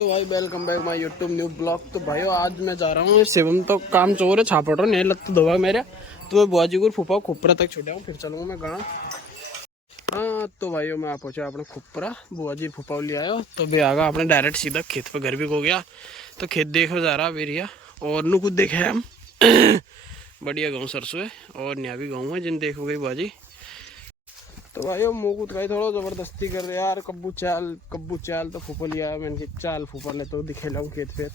तो भाई welcome back my YouTube new blog. तो भाई आज मैं जा रहा हूँ शिवम तो काम चोर है छापड़ रहा नहीं लत धोवा मेरे। तो मैं बुआ जी को फूफा खुपरा तक छुटा हूँ, फिर चलूँगा मैं गाँव। हाँ तो भाइयों मैं आप पहुँचा अपने खुपरा, बुआ जी फूफा ले आयो तो भी आगा अपने डायरेक्ट सीधा खेत पे घर भी हो गया। तो खेत देखो जा रहा बेरिया और नू कुछ देखे हम बढ़िया गाँव सरसों है और नया भी गाँव है जिन देखो गई बुआ जी। तो भाई मुँह कूद का थोड़ा जबरदस्ती कर रहे यार, कब्बू चाल तो फूफा लिया मैंने कि चाल फूफा ले तो दिखे लाऊँ खेत फेत।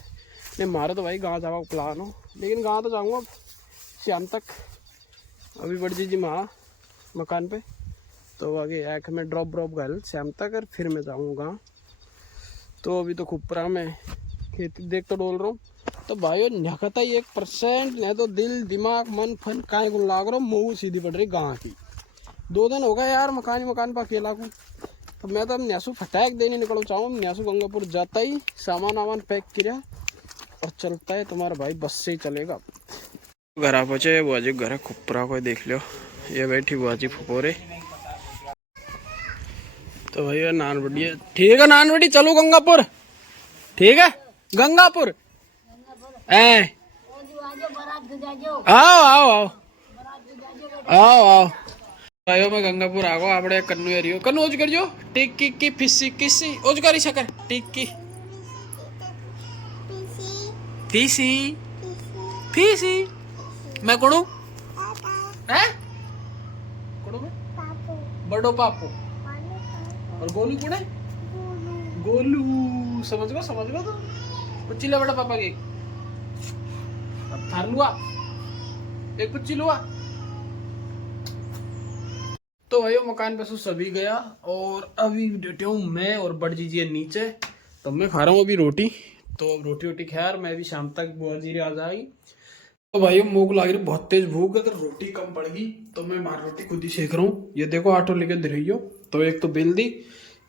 नहीं मारे तो भाई गाँव जावा प्लान हो, लेकिन गाँव तो जाऊँगा शाम तक। अभी बढ़ जी माँ मकान पे तो आगे एक में ड्रॉप गल शाम तक और फिर मैं जाऊँगा गाँव। तो अभी तो खुपरा में खेती देख तो डोल रहा हूँ। तो भाई नखता ही 1% नहीं तो दिल दिमाग मन फन काय गुण लाग रहा हूँ, मुँह सीधी पड़ रही गाँव की। 2 दिन हो गए यार मकान पर अकेला को। तो मैं तो अब न्यासू फटाक देने निकल चाहूँ। न्यासू गंगापुर जाता ही सामान वामान पैक किया और चलता है तुम्हारा भाई बस से ही चलेगा। घर आ पहुँचे बुआ जी घर खुपरा को देख लो, ये बैठी बुआ जी फुपोरे। तो भैया नान बड़ी ठीक है, नान बड़ी चलो गंगापुर, ठीक है गंगापुर आओ आओ आओ आओ आओ। भाइयों मैं गंगापुर आ गो आपड़े कन्नू एरियो कन्नू ओज करजो टिक्की की फिसी किसी ओज करी सकर टिक्की फिसी फिसी मैं कोड़ू हैं कोड़ू में बड़ो पापू और गोलू कोड़े गोलू समझ गो तो चिल्ला बड़ा पापा के अब थार लुआ एक पुच्ची लुआ। तो भाइयों मकान पे सभी गया और अभी बैठे हूँ मैं और बड़ जीजिए नीचे। तो मैं खा रहा हूँ अभी रोटी। तो अब रोटी खैर मैं भी शाम तक बुआ जी आ जाएगी। तो भाइयों मुँह लग रही बहुत तेज भूख है, तो रोटी कम पड़ गई तो मैं मार रोटी खुद ही सेक रहा हूँ। ये देखो आटो लेके दे रही हो तो एक तो बेल दी,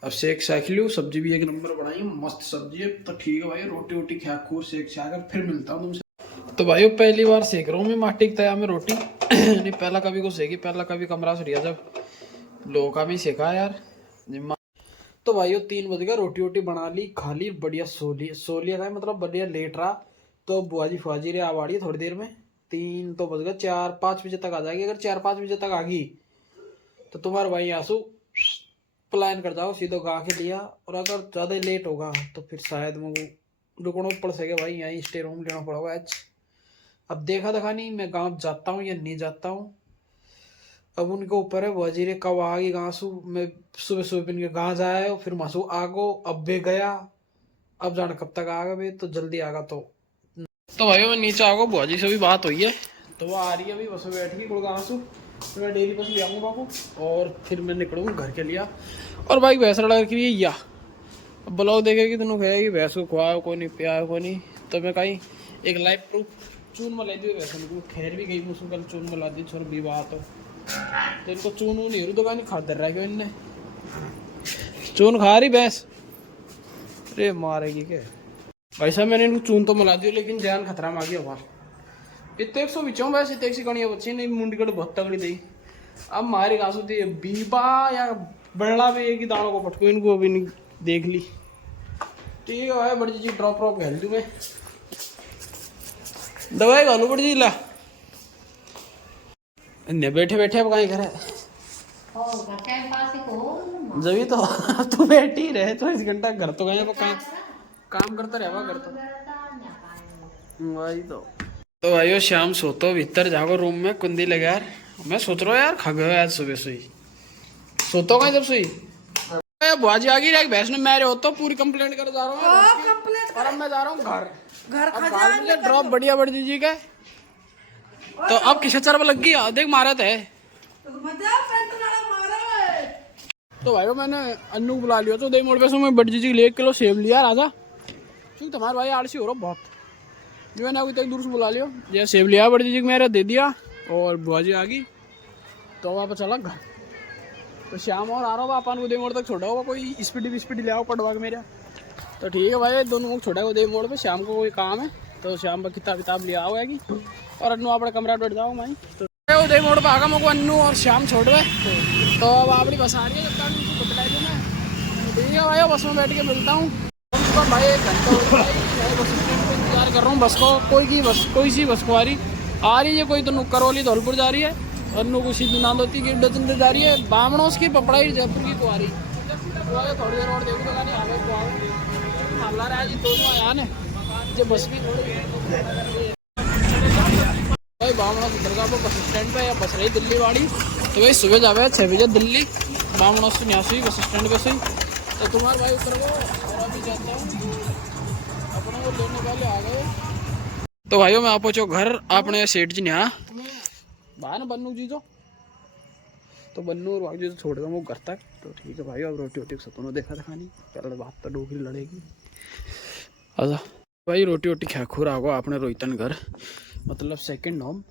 अब सेक लियो। सब्जी भी एक नंबर बनाई, मस्त सब्जी है। तो ठीक है भाई रोटी खा खूब सेक कर फिर मिलता हूँ तुमसे। तो भाई पहली बार सेक रहा हूँ मैं माटी की तया में रोटी नहीं पहला कभी को सेकी, पहला कभी कमरा से रिया जब लोगों का भी सेका यार। तो भाइयों 3 बज गए, रोटी बना ली खा ली बढ़िया सोलिया का मतलब बढ़िया लेट रहा। तो बुआ जी फुआ जी रे आवाड़ी है थोड़ी देर में। 3 तो बज गए, 4-5 बजे तक आ जाएगी। अगर 4-5 बजे तक आ गई तो तुम्हारे भाई आंसू प्लान कर जाओ सीधो गा के लिया। और अगर ज़्यादा लेट होगा तो फिर शायद मुझे रुकना पड़ सके भाई, यहीं स्टे रूम लेना पड़ेगा आज। अब देखा नहीं मैं गाँव जाता हूँ या नहीं जाता हूँ, अब उनके ऊपर है। वजीरे कब आगी गांसू मैं सुबह पिन के गाँव जाए फिर मासू आगो अब बे गया, अब जाने कब तक आगा बे तो जल्दी आगा। तो भाई मैं नीचे आगो बुआ जी से भी बात हुई है तो वो आ रही है अभी बस में बैठ गई गुड़गांसू। फिर मैं डेली बस ले आऊँगा बाबू और फिर मैं निकलूँगा घर के लिया। और भाई भैंस लड़ा के लिए या ब्लॉग देखेगी तो कहेगी भैंस को खुआओ को नहीं पियाओ को नहीं। तो मैं कहीं एक लाइव प्रूफ चून में ला दी वैसे ठहर भी गई मुझको कल चून में ला दी छोड़ भी बात हो। तो इनको चून नहीं हो रही दुकान खा दे रहा है क्यों इनने चून खा रही भैंस, अरे मारेगी क्या भाई साहब। मैंने इनको चून तो मिला दिया लेकिन जान खतरा में आ गया बाहर। इतने 100 बिचाऊँ वैसे इतने सी कणी बच्ची नहीं मुंडी कट बहुत तगड़ी दी। अब मारी घास होती है बीबा या बड़ा भी एक ही दानों को पटको इनको अभी नहीं देख ली। ठीक है भाई बड़ी जी ड्रॉप खेल दूँ मैं दवाई घालू बड़ी जी ला बैठे अब कहीं करे जब तो तू बैठी रहे 24 घंटा घर तो गए काम करता रहे घर तो वही तो भाइयों शाम सोतो भीतर जागो रूम में कुंदी लगा यार। मैं सोच रहा हूँ यार खा गए आज सुबह सुई सोतो कहीं जब सुई बुआजी आ गई भैंस ने मेरे हो तो पूरी कंप्लेंट कर जा रहा हूँ। और अब मैं जा रहा हूँ घर मुझे ड्रॉप बढ़िया बढ़ दीजिए क्या। तो अब किसे चरब लग गई देख मारा थे। तो भाई मैंने अन्नू बुला लिया तो दे मोड़ पे मैं बड़ी जी 1 किलो सेब लिया राजा क्योंकि तुम्हारे भाई आलसी हो रहा बहुत। जो मैंने अभी तक दूर से बुला लिया ये सेब लिया बड़ी जी मेरा दे दिया और बुआ जी आ गई तो वहाँ पर चला घर। तो शाम और आ रहा होगा अपन को दे मोड़ तक छोड़ा होगा कोई स्पीडी ले आओ पटवा के मेरा। तो ठीक है भाई दोनों को छोड़ा दे मोड़ पे शाम को कोई काम है तो शाम पर किताब लिया आओगी और अन्नू अपने कमरा बैठ जाओ मैं। तो उदय मोड़ पर आगा मुझको अन्नू और शाम छोड़ रहे तो अब आपकी बस आ रही है जब तक बतला दूँ मैं। ठीक है भाई बस में बैठ के मिलता हूँ। कम भाई 1 घंटा हो गया है, बस स्टैंड पे इंतजार कर रहा हूँ बस को। कोई सी बस को आ रही है कोई तो करौली धौलपुर जा रही है और नु कुछ नांदोती की डचंदे जा रही है, बामणोस की पपड़ाई जयपुर की को आ रही है। थोड़ी देर और देखो तो नहीं आगे को हल्ला रहा जी दोनों आया ने जो बस भी थोड़ी भाई बामणोस दरगाह पर बस स्टैंड पे या बस रही दिल्ली वाली। तो भाई सुबह जावे 6 बजे दिल्ली बामणोस से न्यासी बस स्टैंड पे से। तो तुम्हारे भाई उतर गो और अभी जाता हूँ अपने को लेने वाले आ गए। तो भाइयों मैं आप पहुँचो घर अपने सेठ जी ने बाहर ना बन्नू जी तो बन्नू और भाई जी तो छोड़ वो घर तक। तो ठीक है भाई अब रोटी वोटी सतों देखा था खानी पहले बात तो डोगरी लड़ेगी। अच्छा भाई रोटी वोटी खा खुर आ गया अपने रोहितन घर मतलब सेकंड होम।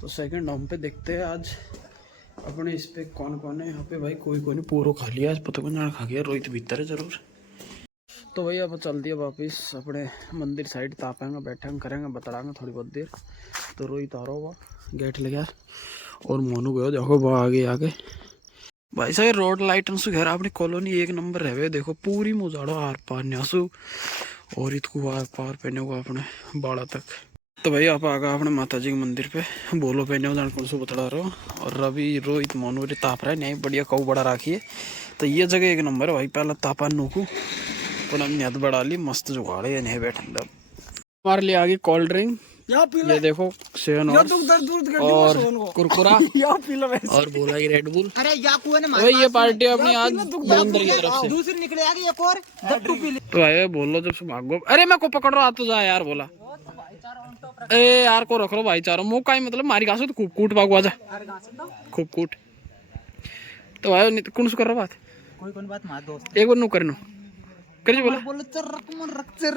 तो सेकंड होम पे देखते हैं आज अपने इस पे कौन कौन है यहाँ पे। भाई कोई नहीं पूरा खा लिया आज पता कौन खा गया रोहित भीतर है जरूर। तो भाई अब चल दिया वापिस अपने मंदिर साइड तापेंगे बैठेंगे करेंगे बताएंगे थोड़ी बहुत देर। तो रोहित आ रहा हुआ गेट लगा और मोनू गयो देखो वो आगे भाई साहब रोड लाइट घर अपनी कॉलोनी 1 नंबर है देखो पूरी मुजाड़ो आर पार न्यासू और इतको आर पार पहने को अपने बाड़ा तक। तो भाई आप आ गए अपने माता जी के मंदिर पे बोलो पहने जान कौन सो बतला रहे हो। और रवि रोहित मोनू रे ताप रहा है नहीं बढ़िया कऊ बड़ा राखी है। तो ये जगह 1 नंबर है भाई पहला तापा नूकू पर न्यत बढ़ा ली मस्त जुगाड़ है नहीं बैठे हमारे लिए आ गई कोल्ड ड्रिंक ये देखो सेवन और कुरकुरा और बोला ही रेड बुल। अरे ये पार्टी अपनी आज मंदिर की तरफ से दूसरी निकले आ गई एक और तो भाई बोल लो जब से भागो। अरे मैं को पकड़ रहा तो जा यार बोला ए यार को रख लो भाईचारा मौका ही मतलब मारी घासो तो खूब कूट भागो आजा खूब कूट। तो भाई कौन से कर रहा बात कोई बात मार दोस्त एक बार नु करनो कर बोला बोलो चर रख मन रख चर